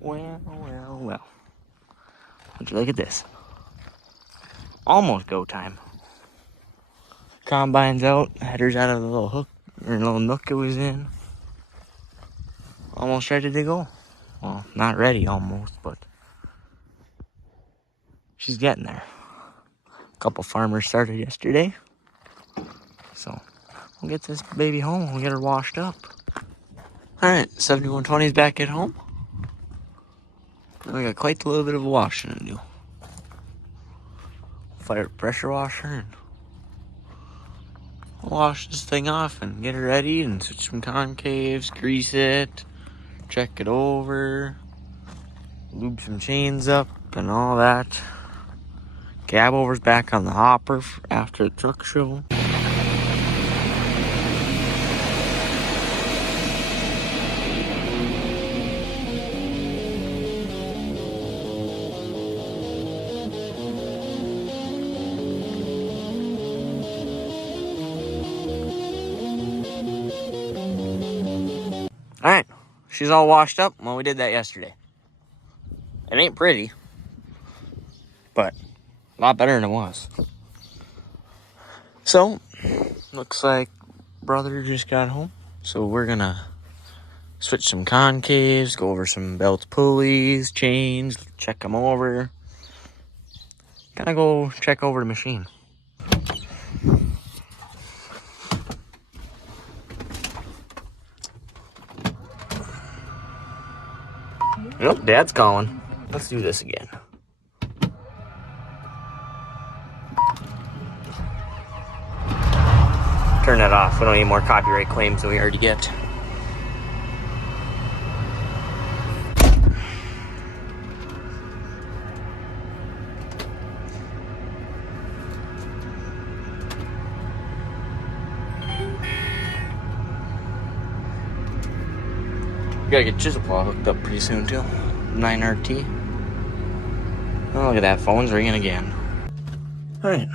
Well. Would you look at this? Almost go time. Combine's out, header's out of the little hook, or little nook it was in. Almost ready to go. Well, not ready almost, but she's getting there. A couple farmers started yesterday. So, we'll get this baby home, we'll get her washed up. Alright, 7120's back at home. We got quite a little bit of washing to do. Fire the pressure washer and wash this thing off and get it ready and switch some concaves, grease it, check it over, lube some chains up and all that. Cab over's back on the hopper after the truck show. Alright, she's all washed up. Well, we did that yesterday. It ain't pretty, but a lot better than it was. So, looks like brother just got home. So we're gonna switch some concaves, go over some belts, pulleys, chains, check them over. Gotta go check over the machine. Nope, Dad's calling. Let's do this again. Turn that off. We don't need more copyright claims than we already get. We gotta get chisel claw hooked up pretty soon too. 9RT. Oh, look at that, phone's ringing again. Alright,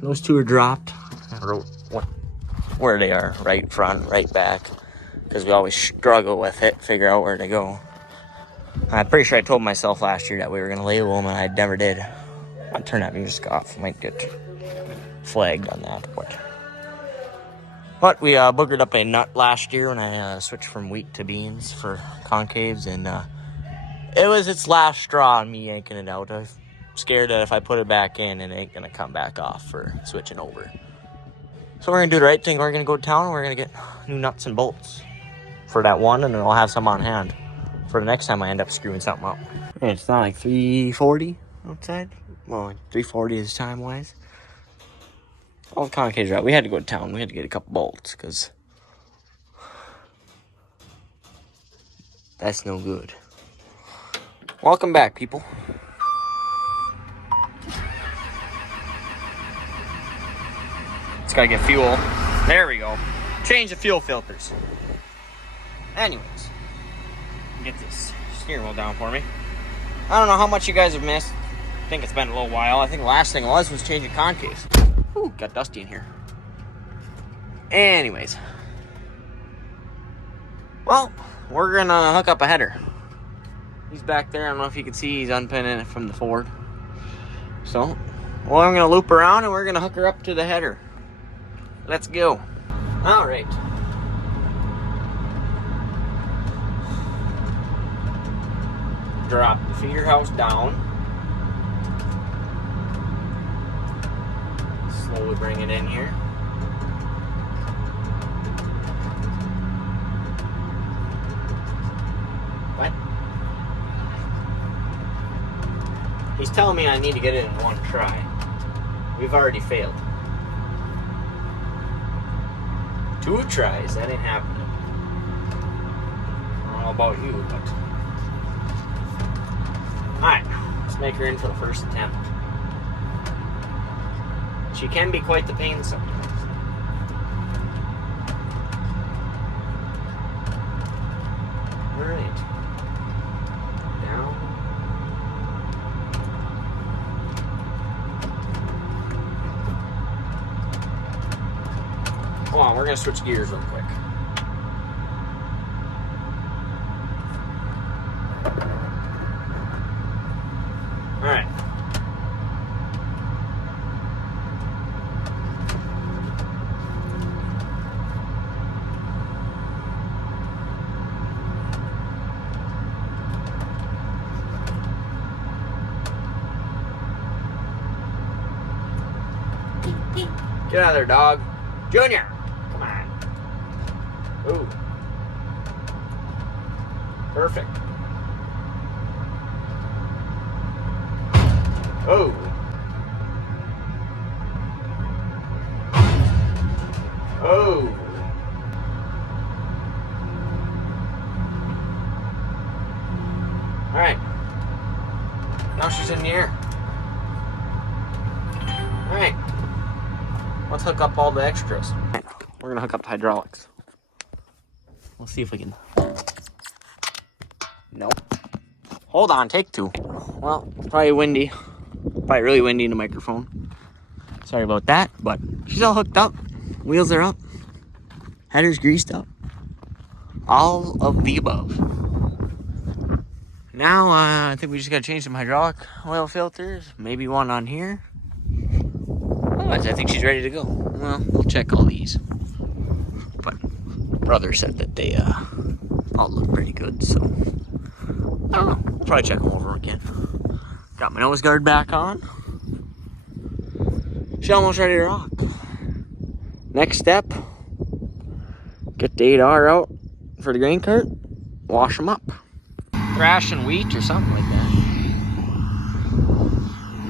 those two are dropped. I wrote where they are, right front, right back, because we always struggle with it, figure out where to go. I'm pretty sure I told myself last year that we were gonna label them and I never did. I'd turn that music off, might get flagged on that, but we boogered up a nut last year when I switched from wheat to beans for concaves, and it was its last straw on me yanking it out. I'm scared that if I put it back in, it ain't going to come back off for switching over. So we're going to do the right thing. We're going to go to town, and we're going to get new nuts and bolts for that one, and then I'll have some on hand for the next time I end up screwing something up. And it's not like 3:40 outside. Well, like 3:40 is time-wise. All the concaves are out. We had to go to town. We had to get a couple bolts because that's no good. Welcome back, people. Just gotta get fuel. There we go. Change the fuel filters. Anyways, get this steering wheel down for me. I don't know how much you guys have missed. I think it's been a little while. I think the last thing was changing concaves. Ooh, got dusty in here. Anyways. Well, we're gonna hook up a header. He's back there. I don't know if you can see. He's unpinning it from the Ford. So, well, I'm gonna loop around and we're gonna hook her up to the header. Let's go. All right. Drop the feeder house down. Slowly bring it in here. What? He's telling me I need to get it in one try. We've already failed. 2 tries, that ain't happening. I don't know about you, but... Alright, let's make her in for the first attempt. She can be quite the pain sometimes. Alright. Down. Hold on, we're going to switch gears real quick. Get out of there, dog. Junior! Come on. Ooh. Perfect. Oh. Oh. Alright. Now she's in the air. Alright. Let's hook up all the extras. We're gonna hook up the hydraulics. We'll see if we can. Nope. Hold on, take two. Well, it's probably windy. Probably really windy in the microphone. Sorry about that, but she's all hooked up. Wheels are up. Header's greased up. All of the above. Now, I think we just gotta change some hydraulic oil filters. Maybe one on here. Otherwise, I think she's ready to go. Well, we'll check all these. But brother said that they all look pretty good, so I don't know. We'll probably check them over again. Got my nose guard back on. She's almost ready to rock. Next step, get the 8R out for the grain cart, wash them up. Thrash and wheat or something like that.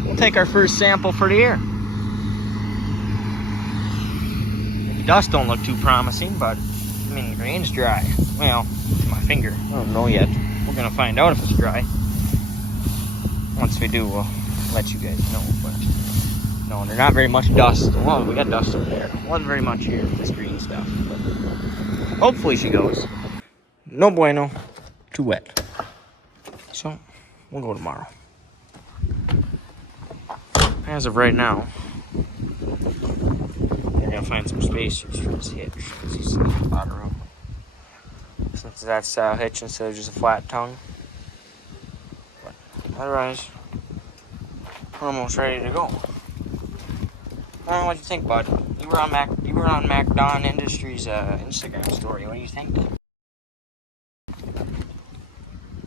We'll take our first sample for the year. The dust don't look too promising, but I mean the grain's dry. Well, my finger, I don't know yet. We're gonna find out if it's dry. Once we do, we'll let you guys know. But no, there's not very much dust. Well, we got dust over there. Wasn't very much here with this green stuff. But hopefully she goes. No bueno. Too wet. So we'll go tomorrow. As of right now, we're gonna find some spacers for this hitch. As you see at the bottom room. Since that's style hitch instead of just a flat tongue. But otherwise, we're almost ready to go. What do you think, bud? You were on MacDon Industries Instagram story. What do you think?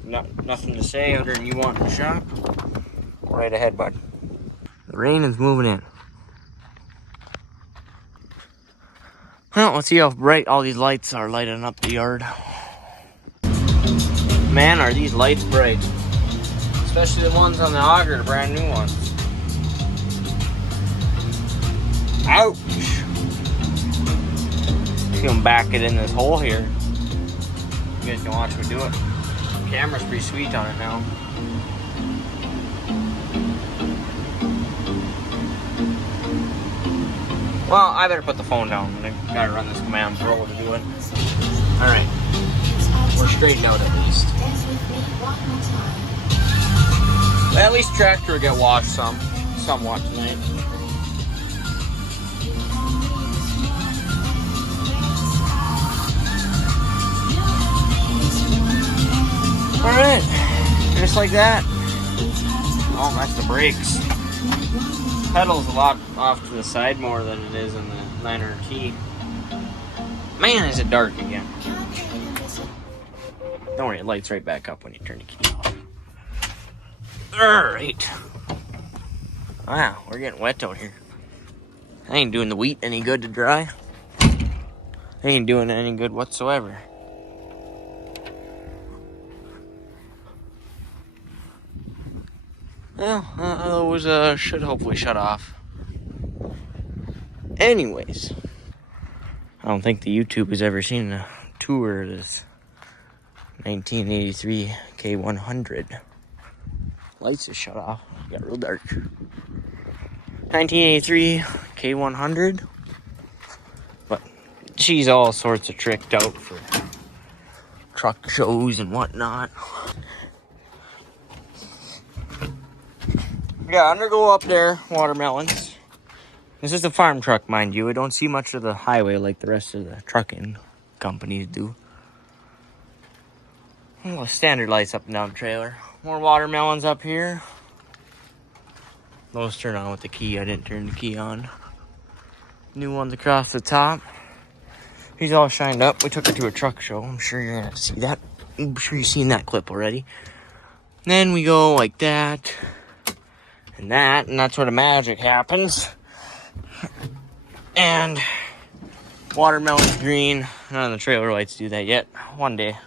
Nothing to say other than you want to shop? Right ahead, bud. The rain is moving in. Well, let's see how bright all these lights are lighting up the yard. Man, are these lights bright. Especially the ones on the auger, the brand new ones. Ouch! See them back it in this hole here. You guys can watch me do it. The camera's pretty sweet on it now. Well, I better put the phone down. I gotta run this command pro to do it. Alright. We're straightened out at least. At least tractor will get washed somewhat tonight. Alright, just like that. Oh, that's the brakes. Pedal's a lot off to the side more than it is in the 900T. Man, is it dark again. Don't worry, it lights right back up when you turn the key off. Alright. Wow, we're getting wet out here. I ain't doing the wheat any good to dry. I ain't doing it any good whatsoever. Well, those should hopefully shut off. Anyways, I don't think the YouTube has ever seen a tour of this 1983 K100. Lights just shut off. Got real dark. 1983 K100. But she's all sorts of tricked out for truck shows and whatnot. Yeah, I'm gonna go up there, watermelons. This is a farm truck, mind you. I don't see much of the highway like the rest of the trucking companies do. Oh, standard lights up and down the trailer. More watermelons up here. Those turn on with the key. I didn't turn the key on. New ones across the top. He's all shined up. We took her to a truck show. I'm sure you're gonna see that. I'm sure you've seen that clip already. Then we go like that. And that's where the magic happens. And watermelon's green. None of the trailer lights do that yet. One day.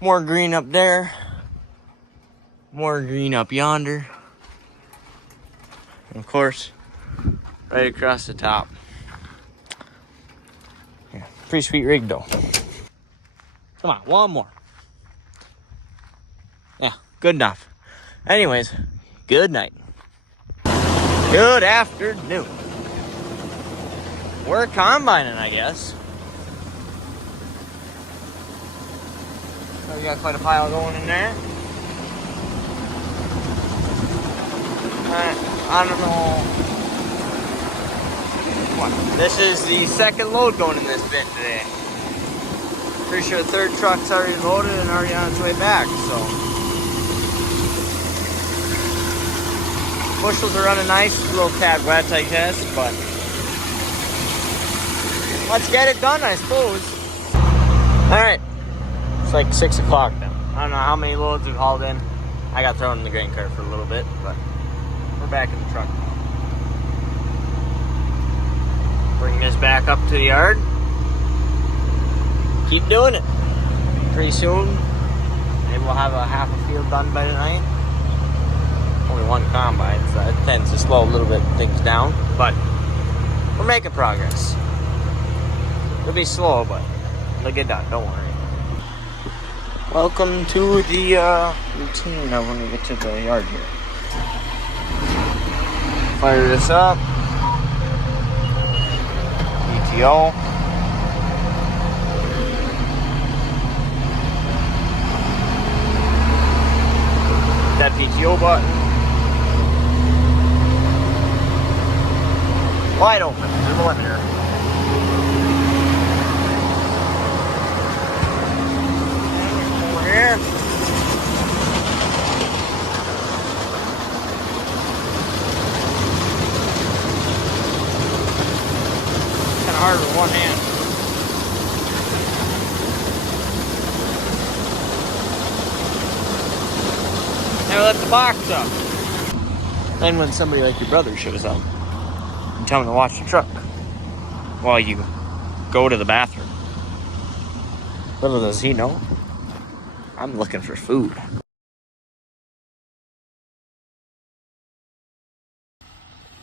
More green up there. More green up yonder. And of course, right across the top. Yeah, pretty sweet rig though. Come on, one more. Yeah, good enough. Anyways, good night. Good afternoon. We're combining, I guess. So we got quite a pile going in there. I don't know. What? This is the second load going in this bin today. Pretty sure the third truck's already loaded and already on its way back, so. Bushels are running nice, a little tad wet, I guess, but let's get it done, I suppose. Alright, it's like 6 o'clock now. I don't know how many loads we've hauled in. I got thrown in the grain cart for a little bit, but we're back in the truck now. Bring this back up to the yard. Keep doing it. Pretty soon, maybe we'll have a half a field done by tonight. Only one combine, so it tends to slow a little bit things down, but we're making progress. It'll be slow, but it'll get done, don't worry. Welcome to the routine of when we get to the yard here. Fire this up. PTO. That PTO button. Wide open. There's a limiter. Over here. Kind of hard with one hand. Never lift the box up. Then when somebody like your brother shows up, you tell him to watch the truck while you go to the bathroom. Little does he know, I'm looking for food.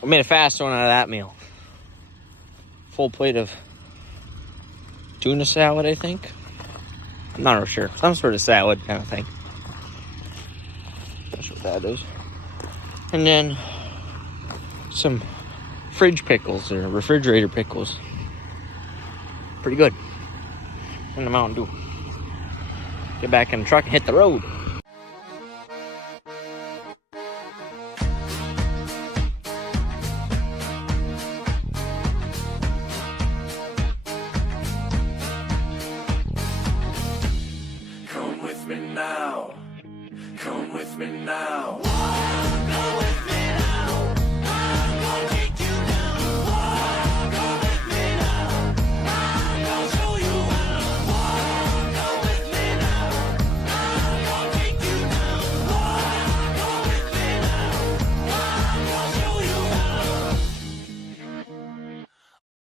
I made a fast one out of that meal. Full plate of tuna salad, I think. I'm not real sure. Some sort of salad kind of thing. That's what that is. And then some fridge pickles or refrigerator pickles. Pretty good. And the Mountain Dew. Get back in the truck and hit the road. Come with me now. Come with me now.